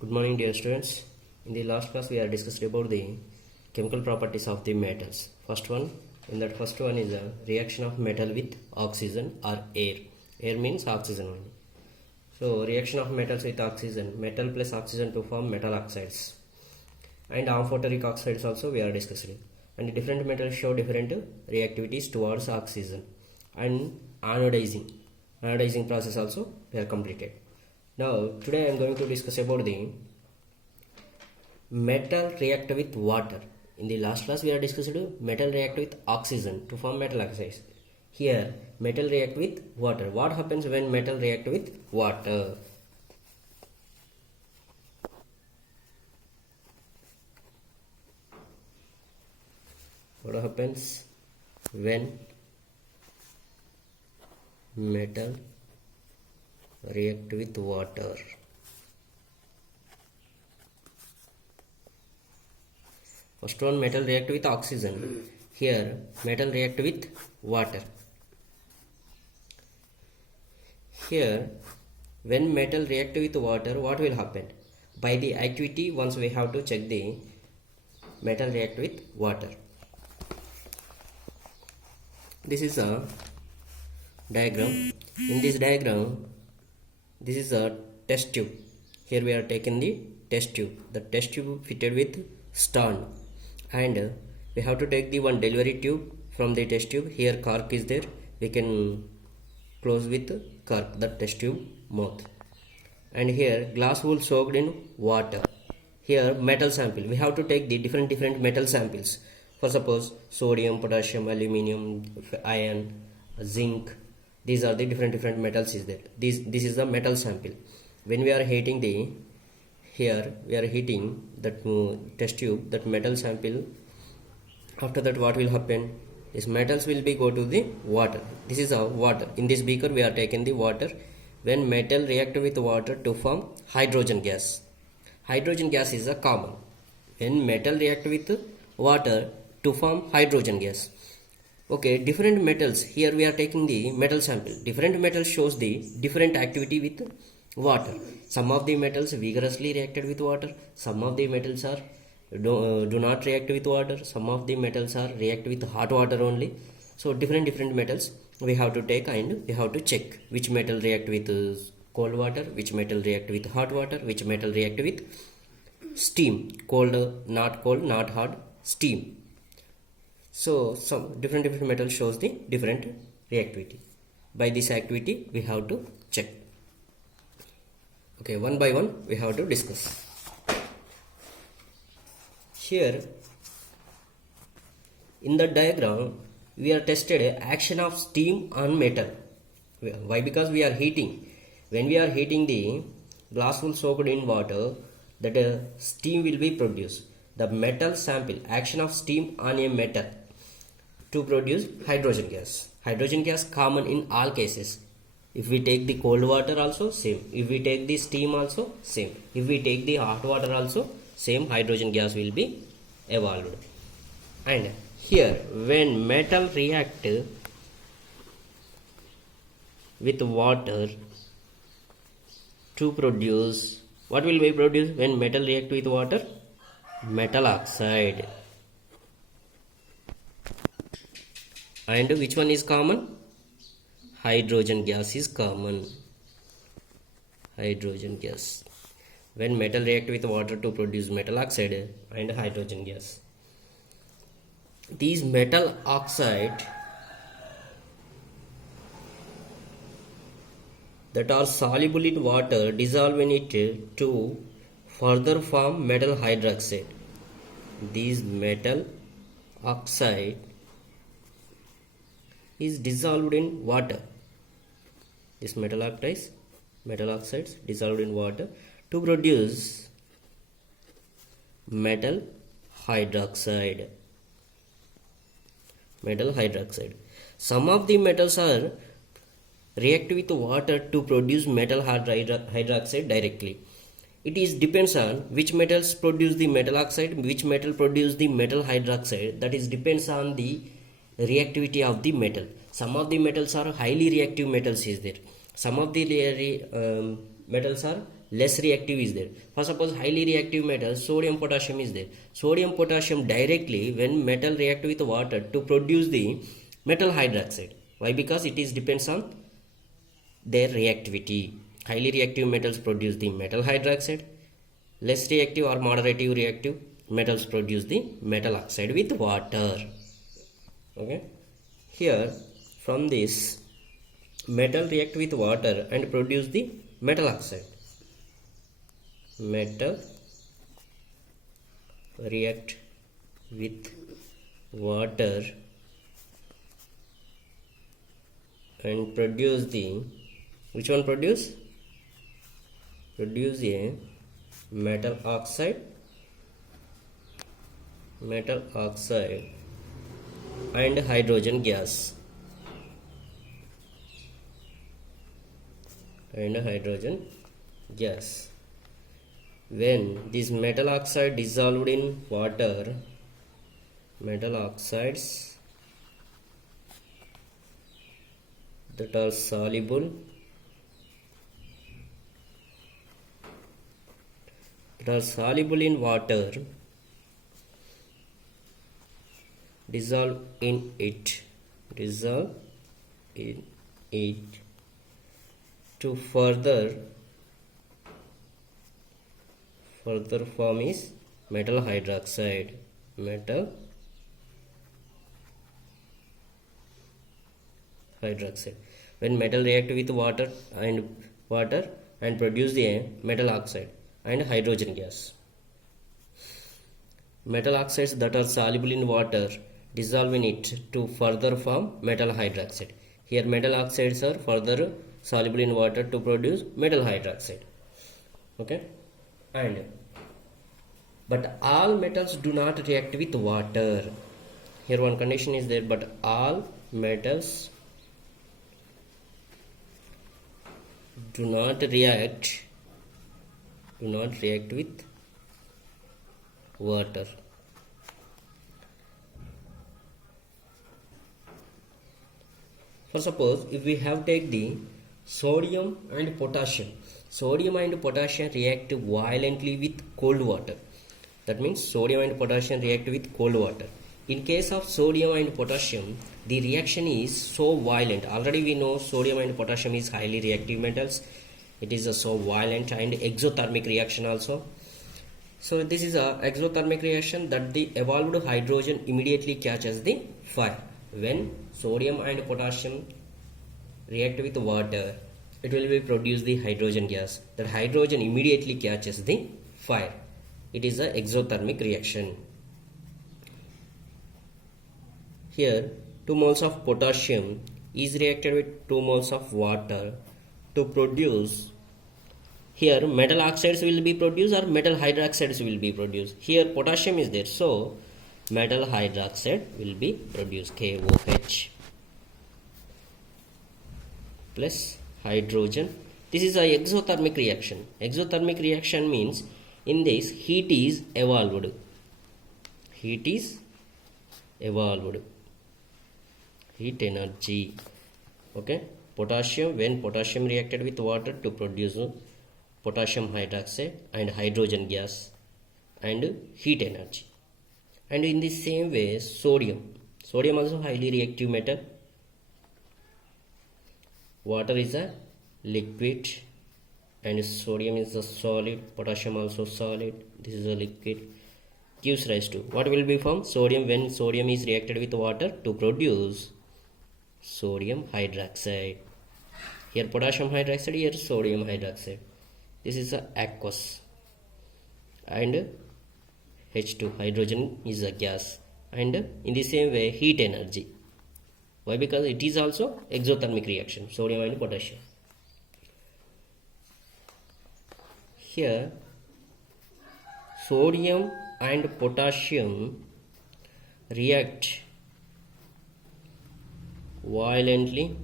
Good morning, dear students. In the last class, we are discussed about the chemical properties of the metals. First one is a reaction of metal with oxygen or air. Air means oxygen only. So reaction of metals with oxygen, metal plus oxygen to form metal oxides. And amphoteric oxides also we are discussing. And different metals show different reactivities towards oxygen. And anodizing process also we are completed. Now today I am going to discuss about the metal react with water. In the last class we are discussing metal react with oxygen to form metal oxides. Here metal react with water. What happens when metal react with water? What happens when metal react with water? First one, metal react with oxygen. Here metal react with water. Here when metal react with water, what will happen? By the activity, once we have to check the metal react with water. This is a diagram. In this diagram, this is a test tube. Here we are taking the test tube. The test tube fitted with stand, and we have to take the one delivery tube from the test tube. Here cork is there. We can close with cork the test tube mouth. And here glass wool soaked in water. Here metal sample. We have to take the different metal samples. For suppose sodium, potassium, aluminium, iron, zinc. These are the different metals is there. This is the metal sample. When we are heating here we are heating that test tube, that metal sample. After that what will happen? These metals will be go to the water. This is our water. In this beaker we are taking the water. When metal react with water to form hydrogen gas. Hydrogen gas is a common. When metal react with water to form hydrogen gas. Okay, different metals. Here we are taking the metal sample. Different metals shows the different activity with water. Some of the metals vigorously reacted with water. Some of the metals are do not react with water. Some of the metals are react with hot water only. So different metals we have to take and we have to check which metal react with cold water, which metal react with hot water, which metal react with steam. Cold, not hot, steam. So some different metal shows the different reactivity. By this activity we have to check. Okay, one by one we have to discuss. Here in the diagram we are tested action of steam on metal. Why? Because we are heating. When we are heating the glass wool soaked in water, that steam will be produced. The metal sample, action of steam on a metal to produce hydrogen gas. Hydrogen gas common in all cases. If we take the cold water also same. If we take the steam also same. If we take the hot water also same, hydrogen gas will be evolved. And here when metal react with water to produce, what will be produced when metal react with water? Metal oxide. And which one is common? Hydrogen gas is common. Hydrogen gas. When metal react with water to produce metal oxide and hydrogen gas. These metal oxide that are soluble in water dissolve in it to further form metal hydroxide. These metal oxide is dissolved in water. This metal oxides dissolved in water to produce metal hydroxide. Some of the metals are react with water to produce metal hydroxide directly. It is depends on which metals produce the metal oxide, which metal produce the metal hydroxide. That is depends on the reactivity of the metal. Some of the metals are highly reactive metals is there. Some of the metals are less reactive is there. For suppose highly reactive metal, sodium potassium is there. Sodium potassium directly when metal react with water to produce the metal hydroxide. Why? Because it is depends on their reactivity. Highly reactive metals produce the metal hydroxide. Less reactive or moderative reactive metals produce the metal oxide with water. Okay. Here from this metal react with water and produce the metal oxide. Metal react with water and produce the, which one produce? Produce a metal oxide and hydrogen gas. When this metal oxide dissolved in water, metal oxides that are soluble in water dissolve in it to further form is metal hydroxide. When metal react with water and produce the metal oxide and hydrogen gas. Metal oxides that are soluble in water dissolve in it to further form metal hydroxide. Here metal oxides are further soluble in water to produce metal hydroxide. Okay. But all metals do not react with water. Here one condition is there, but all metals do not react with water. For suppose if we have take the sodium and potassium react violently with cold water. That means sodium and potassium react with cold water. In case of sodium and potassium, the reaction is so violent. Already we know sodium and potassium is highly reactive metals. It is a so violent and exothermic reaction also. So this is a exothermic reaction that the evolved hydrogen immediately catches the fire. When sodium and potassium react with water, it will be produce the hydrogen gas. That hydrogen immediately catches the fire. It is a exothermic reaction. Here 2 moles of potassium is reacted with 2 moles of water to produce. Here metal oxides will be produced or metal hydroxides will be produced. Here potassium is there, so metal hydroxide will be produced, KOH plus hydrogen. This is a exothermic reaction. Exothermic reaction means in this heat is evolved. Heat energy. Okay. Potassium, when potassium reacted with water to produce potassium hydroxide and hydrogen gas and heat energy. And in the same way sodium also highly reactive metal. Water is a liquid and sodium is a solid, potassium also solid, this is a liquid, gives rise to what will be formed? Sodium, when sodium is reacted with water to produce sodium hydroxide. Here potassium hydroxide, here sodium hydroxide. This is a aqueous and H2, hydrogen is a gas, and in the same way heat energy. Why? Because it is also exothermic reaction, sodium and potassium. Here sodium and potassium react violently.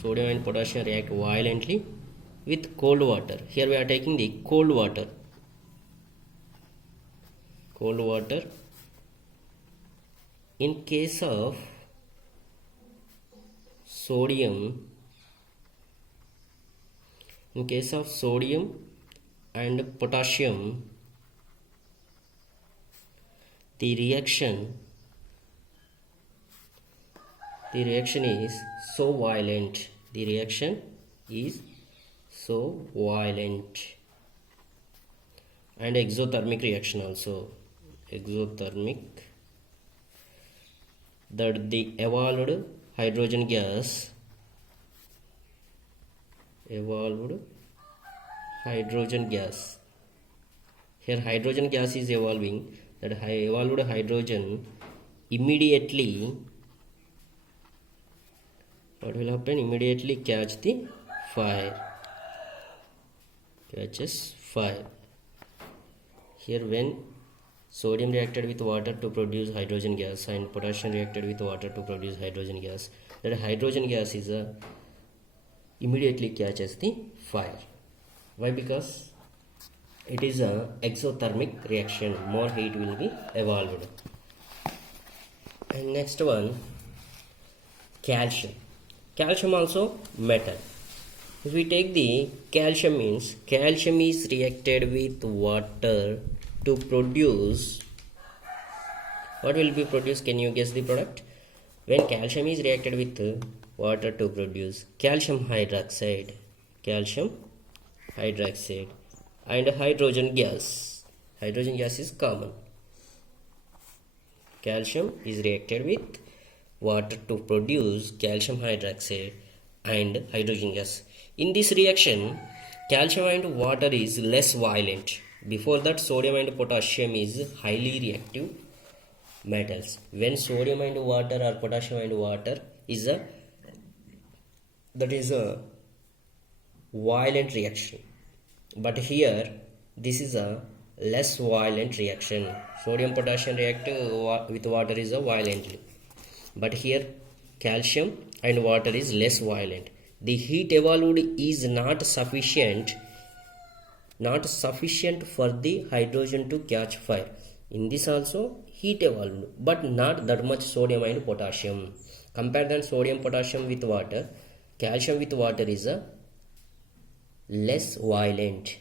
Sodium and potassium react violently with cold water. Here we are taking the cold water. In case of sodium, and potassium, the reaction is so violent. The reaction is so violent. And exothermic reaction also. Exothermic, that the evolved hydrogen gas here hydrogen gas is evolving, that evolved hydrogen immediately, what will happen? Immediately catches fire. Here when sodium reacted with water to produce hydrogen gas and potassium reacted with water to produce hydrogen gas, that hydrogen gas is immediately catches the fire. Why? Because it is a exothermic reaction, more heat will be evolved. And next one, calcium. Calcium also metal. If we take the calcium, means calcium is reacted with water to produce, what will be produced? Can you guess the product? When calcium is reacted with water to produce calcium hydroxide and hydrogen gas. Hydrogen gas is common. Calcium is reacted with water to produce calcium hydroxide and hydrogen gas. In this reaction, calcium and water is less violent. Before that, sodium and potassium is highly reactive metals. When sodium and water or potassium and water is a violent reaction, but here this is a less violent reaction. Sodium potassium react with water is a violently, but here calcium and water is less violent. The heat evolved is not sufficient for the hydrogen to catch fire. In this also heat evolved, but not that much sodium and potassium. Compare than sodium potassium with water, calcium with water is a less violent.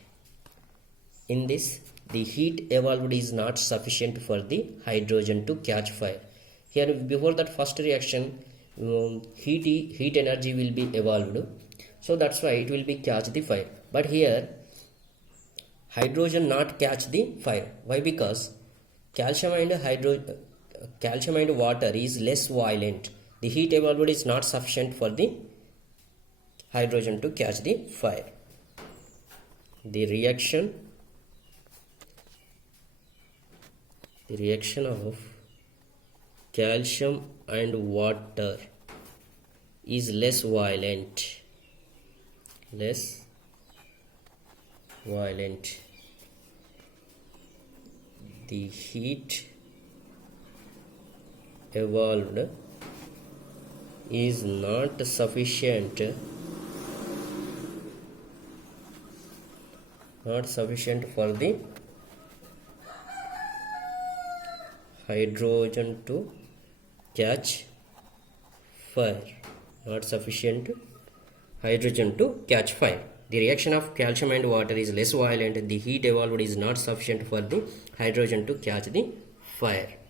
In this, the heat evolved is not sufficient for the hydrogen to catch fire. Here before that first reaction, heat energy will be evolved, so that's why it will be catch the fire. But here hydrogen not catch the fire. Why? Because calcium and water is less violent. The heat evolved is not sufficient for the hydrogen to catch the fire. The reaction of calcium and water is less violent. The heat evolved is not sufficient for the hydrogen to catch fire. The reaction of calcium and water is less violent. The heat evolved is not sufficient for the hydrogen to catch the fire.